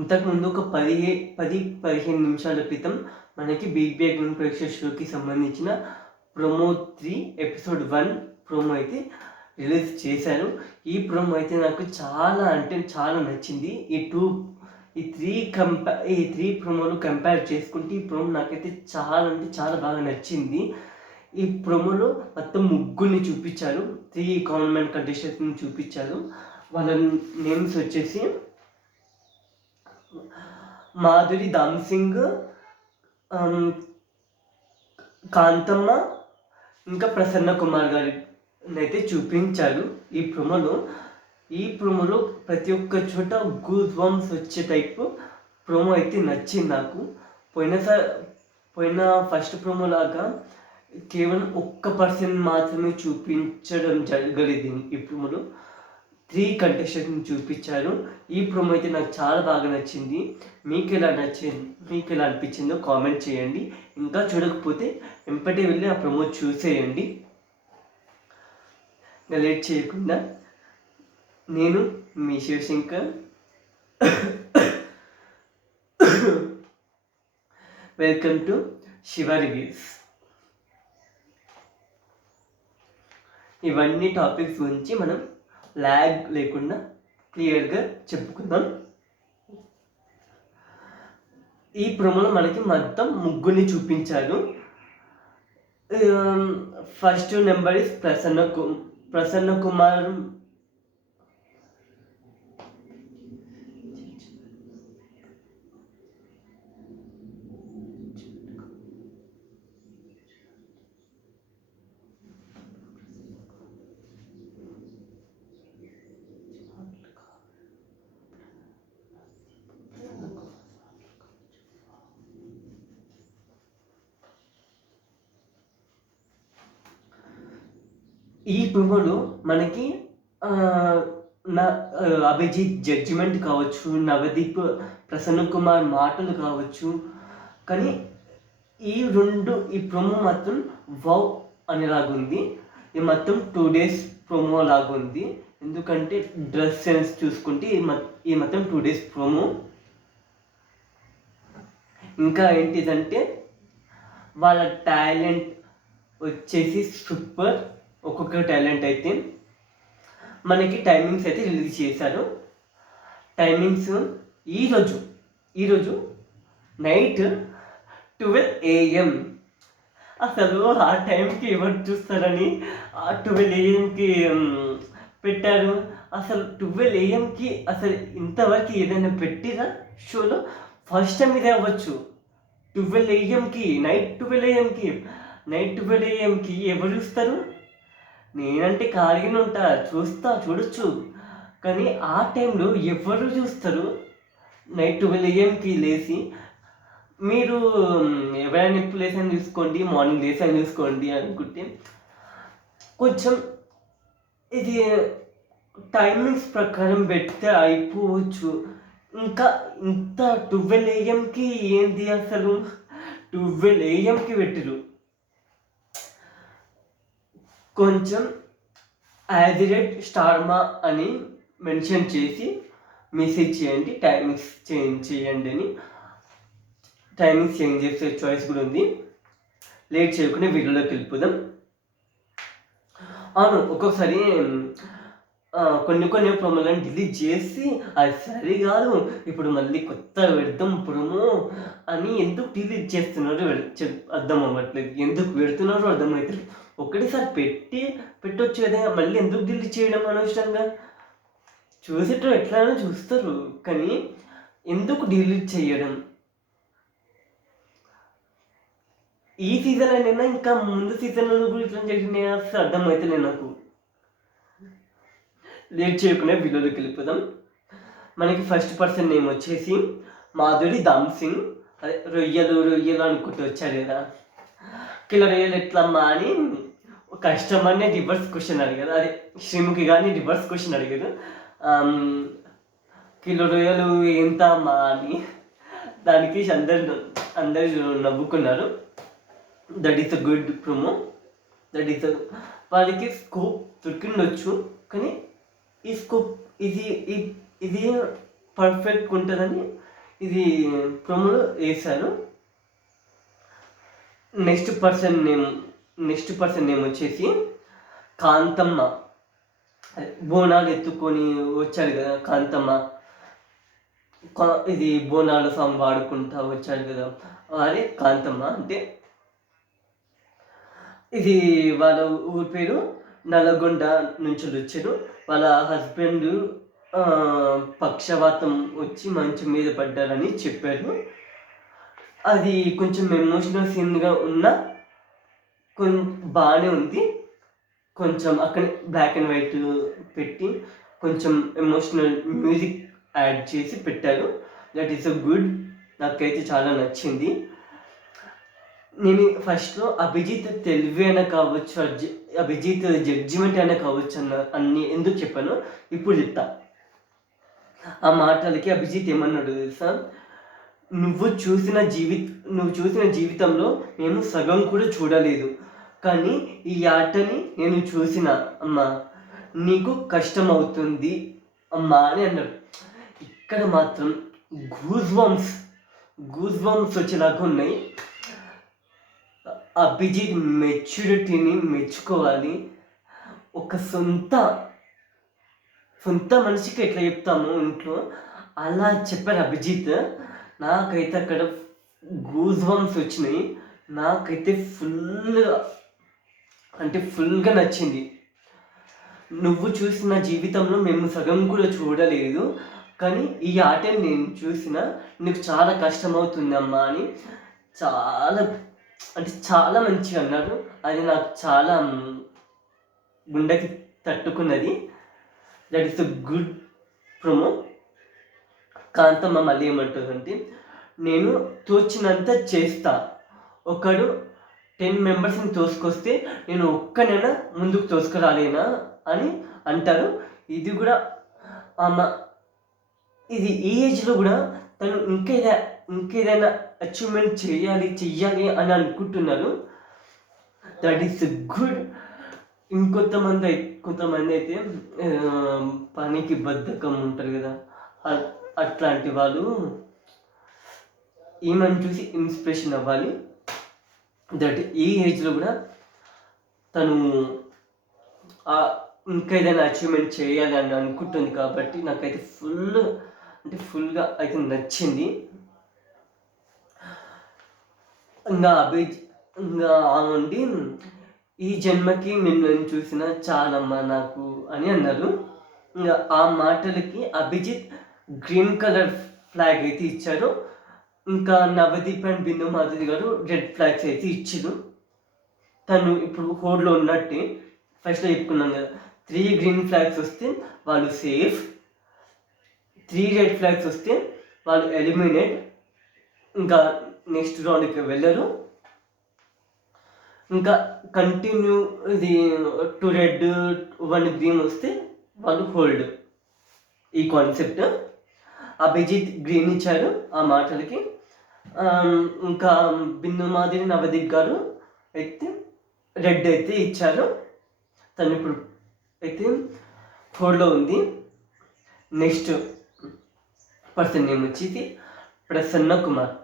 ఇంతకుముందు ఒక 10-15 నిమిషాల క్రితం మనకి బిగ్ బ్యాంగ్ ప్రేక్షక షోకి సంబంధించిన ప్రోమో 3 ఎపిసోడ్ 1 ప్రోమో అయితే రిలీజ్ చేశారు. ఈ ప్రోమో అయితే నాకు చాలా అంటే చాలా నచ్చింది. ఈ త్రీ ప్రోమోలు కంపేర్ చేసుకుంటే ఈ ప్రోమో నాకైతే చాలా అంటే చాలా బాగా నచ్చింది. ఈ ప్రోమోలో మొత్తం ముగ్గురిని చూపించారు. 3 గవర్నమెంట్ కంటెస్టెంట్స్ని చూపించారు. వాళ్ళ నేమ్స్ వచ్చేసి మాధురి దామ్సింగ్, కాంతమ్మ, ఇంకా ప్రసన్న కుమార్ గారిని అయితే చూపించారు ఈ ప్రోమోలో ప్రతి ఒక్క చోట గూస్ బంప్స్ వచ్చే టైప్ ప్రోమో అయితే నచ్చింది నాకు. పోయిన ఫస్ట్ ప్రోమో లాగా కేవలం 1% మాత్రమే చూపించడం జరగలేదు. ఈ ప్రోమోలో 3 కంటెస్టెంట్ని చూపించారు. ఈ ప్రోమో అయితే నాకు చాలా బాగా నచ్చింది. మీకు ఎలా అనిపించిందో కామెంట్ చేయండి. ఇంకా చూడకపోతే వెంపటే వెళ్ళి ఆ ప్రోమో చూసేయండి. లేట్ చేయకుండా నేను మీ Shivashankar welcome to Shiva reviews. ఇవన్నీ టాపిక్స్ గురించి మనం ల్యాగ్ లేకుండా క్లియర్గా చెప్పుకుందాం. ఈ ప్రోమోలో మనకి మొత్తం ముగ్గురిని చూపించారు. First number is Prasanna Kumar. ఈ ప్రోమోలో మనకి అభిజిత్ జడ్జిమెంట్ కావచ్చు, నవదీప్ ప్రసన్న కుమార్ మాటలు కావచ్చు, కానీ ఈ ప్రోమో మాత్రం వౌ అనేలాగుంది. ఇది మొత్తం 2 days ప్రోమో లాగుంది. ఎందుకంటే డ్రెస్ సెన్స్ చూసుకుంటే ఈ మొత్తం 2 days ప్రోమో. ఇంకా ఏంటిదంటే వాళ్ళ టాలెంట్ వచ్చేసి సూపర్. ఒక్కొక్క టాలెంట్ అయితే మనకి టైమింగ్స్ అయితే రిలీజ్ చేశారు. టైమింగ్స్ ఈరోజు నైట్ 12 AM. అసలు ఆ టైంకి ఎవరు చూస్తారని 12 AMకి పెట్టారు. అసలు 12 AMకి అసలు ఇంతవరకు ఏదైనా పెట్టిరా షోలో? ఫస్ట్ టైం ఇదే అవ్వచ్చు. 12 AMకి నైట్ 12 AMకి ఎవరు చూస్తారు? నేనంటే ఖాళీగానే ఉంటా, చూడొచ్చు, కానీ ఆ టైంలో ఎవరు చూస్తారు? నైట్ 12 AMకి లేచి మీరు ఎవరైనా ఎప్పుడు లేసని చూసుకోండి, మార్నింగ్ లేసని చూసుకోండి అనుకుంటే కొంచెం ఇది టైమింగ్స్ ప్రకారం పెడితే అయిపోవచ్చు. ఇంకా ఇంత 12 AMకి ఏంది అసలు? 12 AMకి పెట్టిరు. కొంచెం @స్టార్మా అని మెన్షన్ చేసి మెసేజ్ చేయండి, టైమింగ్స్ చేంజ్ చేయండి అని. టైమింగ్స్ చేంజ్ చేసే చాయిస్ కూడా ఉంది. లేట్ చేయకుండా వీడియోలోకి వెళ్ళిపోదాం. అవును, ఒక్కొక్కసారి కొన్ని ప్రోమోలను డిలీట్ చేసి అది సరి కాదు, ఇప్పుడు మళ్ళీ కొత్త పెడతాం ప్రోమో అని ఎందుకు డిలీట్ చేస్తున్నారో అర్థం అవ్వట్లేదు. ఎందుకు పెడుతున్నారో అర్థమవుతుంది. ఒకటేసారి పెట్టొచ్చు కదా, మళ్ళీ ఎందుకు డిలీట్ చేయడం అనవసరంగా? చూసేటప్పుడు ఎట్లయినా చూస్తారు, కానీ ఎందుకు డిలీట్ చేయడం? ఈ సీజన్ అయినా ఇంకా ముందు సీజన్లో కూడా ఇట్లా జరిగినాయి అసలు అర్థమవుతలే నాకు. లేట్ చేయకుండా వీడియోలోకి వెళ్ళిపోదాం. మనకి ఫస్ట్ పర్సన్ నేమ్ వచ్చేసి మాధురి దామ్సింగ్. అదే రొయ్యలు అనుకుంటూ వచ్చారు కదా, కిలో రొయ్యలు ఎట్లమ్మా అని కస్టమర్ని రివర్స్ క్వశ్చన్ అడిగారు. అదే శ్రీముఖి గారిని రివర్స్ క్వశ్చన్ అడిగారు, కిలో రొయ్యలు ఎంత అమ్మా అని. దానికి అందరు నవ్వుకున్నారు. That is a good promo. వాళ్ళకి స్కోప్ దొరికిండొచ్చు, కానీ ఈ స్కోప్ ఇది ఇది పర్ఫెక్ట్ ఉంటుందని ఇది ప్రోమోలో వేశారు. నెక్స్ట్ పర్సన్ నేమ్ వచ్చేసి కాంతమ్మ. బోనాలు ఎత్తుకొని వచ్చాడు కదా కాంతమ్మ, ఇది బోనాలు సాంగ్ పాడుకుంటా వచ్చాడు కదా, వారే కాంతమ్మ. అంటే ఇది వాళ్ళ ఊరి పేరు నల్గొండ నుంచి వచ్చారు. వాళ్ళ హస్బెండ్ పక్షవాతం వచ్చి మంచం మీద పడ్డారని చెప్పారు. అది కొంచెం ఎమోషనల్ సీన్గా ఉన్న బాగానే ఉంది. కొంచెం అక్కడ బ్లాక్ అండ్ వైట్ పెట్టి కొంచెం ఎమోషనల్ మ్యూజిక్ యాడ్ చేసి పెట్టారు. That is good. నాకైతే చాలా నచ్చింది. నేను ఫస్ట్లో అభిజిత్ తెలివి అయినా కావచ్చు, అభిజిత్ జడ్జిమెంట్ అయినా కావచ్చు అన్ని ఎందుకు చెప్పాను ఇప్పుడు చెప్తా. ఆ మాటలకి అభిజిత్ ఏమన్నాడు తెలుసా, నువ్వు చూసిన జీవితంలో మేము సగం కూడా చూడలేదు, కానీ ఈ ఆటని నేను చూసిన అమ్మా, నీకు కష్టం అవుతుంది అమ్మా అని అన్నాడు. ఇక్కడ మాత్రం గూస్ బంప్స్ వచ్చేలాగా ఉన్నాయి. అభిజిత్ మెచ్యూరిటీని మెచ్చుకోవాలి. ఒక సొంత మనిషికి ఎట్లా చెప్తాము ఇంట్లో అలా చెప్పారు అభిజిత్. నాకైతే అక్కడ గూస్ బంప్స్ వచ్చినాయి. నాకైతే ఫుల్గా నచ్చింది. నువ్వు చూసిన జీవితంలో మేము సగం కూడా చూడలేదు, కానీ ఈ ఆటని నేను చూసిన, నీకు చాలా కష్టమవుతుందమ్మా అని చాలా మంచిగా అన్నారు. అది నాకు చాలా గుండెకి తట్టుకున్నది. That is the good promo. Kantamma మళ్ళీ ఏమంటుందంటే, నేను తోచినంత చేస్తా, ఒకడు 10 మెంబర్స్ని తోసుకొస్తే నేను ఒక్కనైనా ముందుకు తోసుకురాలేనా అని అంటారు. ఇది కూడా ఇది ఈ ఏజ్లో కూడా తను ఇంకేదైనా అచీవ్మెంట్ చెయ్యాలి అని అనుకుంటున్నారు. That is good. కొంతమంది అయితే పనికి బద్ధకం ఉంటారు కదా, అట్లాంటి వాళ్ళు ఈమెను చూసి ఇన్స్పిరేషన్ అవ్వాలి. దట్ ఈ ఏజ్లో కూడా తను ఇంకేదైనా అచీవ్మెంట్ చేయాలి అని అనుకుంటుంది కాబట్టి నాకైతే ఫుల్గా అయితే నచ్చింది. ఇంకా ఉండి ఈ జన్మకి నిన్ను చూసిన చాలమ్మా నాకు అని అన్నారు. ఇంకా ఆ మాటలకి అభిజిత్ గ్రీన్ కలర్ ఫ్లాగ్ అయితే ఇచ్చారు. ఇంకా నవదీప్ అండ్ బిందు మాధురి గారు రెడ్ ఫ్లాగ్స్ అయితే ఇచ్చారు. తను ఇప్పుడు హోడ్లో ఉన్నట్టే ఫస్ట్లో చెప్పుకున్నాం కదా, 3 గ్రీన్ ఫ్లాగ్స్ వస్తే వాళ్ళు సేఫ్, 3 రెడ్ ఫ్లాగ్స్ వస్తే వాళ్ళు ఎలిమినేట్, ఇంకా నెక్స్ట్ రౌండ్కి వెళ్ళరు. ఇంకా కంటిన్యూ ఇది 2 రెడ్ 1 గ్రీన్ వస్తే వాళ్ళు హోల్డ్. ఈ కాన్సెప్ట్ అభిజిత్ గ్రీన్ ఇచ్చారు ఆ మాటలకి. ఇంకా బిందు మాధురి నవదీప్ గారు అయితే రెడ్ అయితే ఇచ్చారు. తను ఇప్పుడు అయితే హోల్డ్లో ఉంది. నెక్స్ట్ పర్సన్ నేమ్ వచ్చేసి ప్రసన్న కుమార్.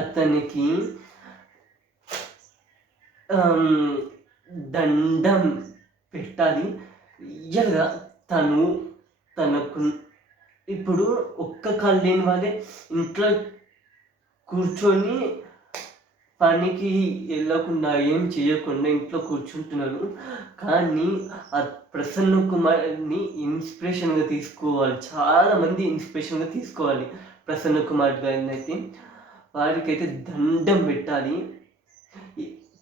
అతనికి దండం పెట్టాలి. రియల్గా తనకు ఇప్పుడు ఒక్క కాలు లేని వాళ్ళే ఇంట్లో కూర్చొని పనికి వెళ్ళకుండా ఏం చేయకుండా ఇంట్లో కూర్చుంటున్నారు. కానీ ఆ ప్రసన్న కుమార్ని ఇన్స్పిరేషన్గా తీసుకోవాలి. చాలామంది ఇన్స్పిరేషన్గా తీసుకోవాలి ప్రసన్న కుమార్ గారిని. అయితే వారికైతే దండం పెట్టాలి.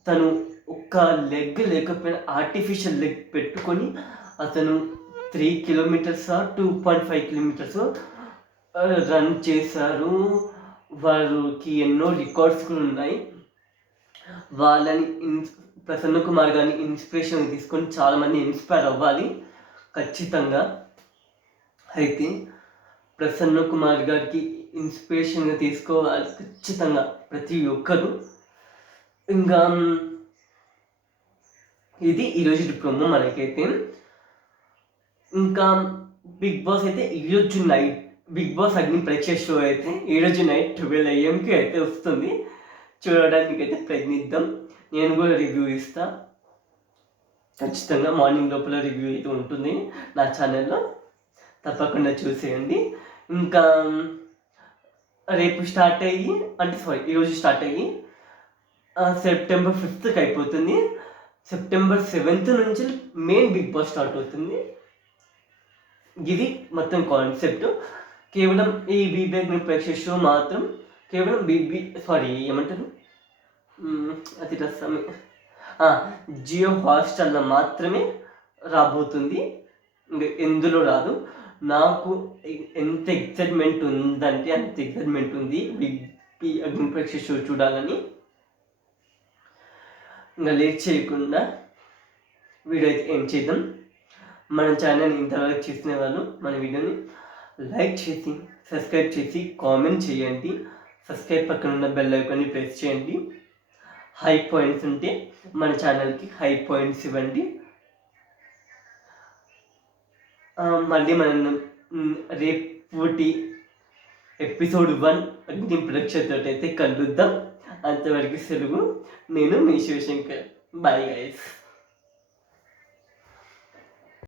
తను ఒక్క లెగ్ లేకపోయినా ఆర్టిఫిషియల్ లెగ్ పెట్టుకొని అతను 3 కిలోమీటర్స్ 2.5 కిలోమీటర్స్ రన్ చేశారు. వారికి ఎన్నో రికార్డ్స్ కూడా ఉన్నాయి. వాళ్ళని ప్రసన్న కుమార్ గారిని ఇన్స్పిరేషన్ తీసుకొని చాలామంది ఇన్స్పైర్ అవ్వాలి ఖచ్చితంగా. అయితే ప్రసన్న కుమార్ గారికి ఇన్స్పిరేషన్గా తీసుకోవాలి ఖచ్చితంగా ప్రతి ఒక్కరు. ఇంకా ఇది ఈరోజు ప్రోమో మనకైతే. ఇంకా బిగ్ బాస్ అయితే ఈరోజు నైట్, బిగ్ బాస్ అగ్ని పరీక్ష షో అయితే ఈరోజు నైట్ 12 AM అయితే వస్తుంది. చూడడానికి అయితే ప్రయత్నిద్దాం. నేను కూడా రివ్యూ ఇస్తా ఖచ్చితంగా. మార్నింగ్ లోపల రివ్యూ అయితే ఉంటుంది నా ఛానల్లో, తప్పకుండా చూసేయండి. ఇంకా రేపు స్టార్ట్ అయ్యి ఈరోజు స్టార్ట్ అయ్యి September 5th అయిపోతుంది. September 7th నుంచి మెయిన్ బిగ్ బాస్ స్టార్ట్ అవుతుంది. ఇది మొత్తం కాన్సెప్ట్. కేవలం ఈ బీబీ ప్రేక్ష షో మాత్రం కేవలం ఏమంటారు అది జియో హాట్స్టార్లో మాత్రమే రాబోతుంది, ఎందులో రాదు. నాకు ఎంత ఎక్సైట్మెంట్ ఉందంటే అంత ఎక్సైట్మెంట్ ఉంది బీబీ అగ్ని ప్రేక్ష షో చూడాలని. ఇంకా లేట్ చేయకుండా వీడియో అయితే ఏం చేద్దాం. మన ఛానల్ ఇంతవరకు చూసిన వాళ్ళు మన వీడియోని లైక్ చేసి, సబ్స్క్రైబ్ చేసి, కామెంట్ చేయండి. సబ్స్క్రైబ్ పక్కన ఉన్న బెల్ ఐకాన్ని ప్రెస్ చేయండి. హై పాయింట్స్ ఉంటే మన ఛానల్కి హై పాయింట్స్ ఇవ్వండి. మళ్ళీ మనం రేపటి ఎపిసోడ్ 1 అగ్ని పరీక్షతో అయితే కలుద్దాం. అంతవరకు సెలవు. నేను మీ శివశంకర్. Bye guys.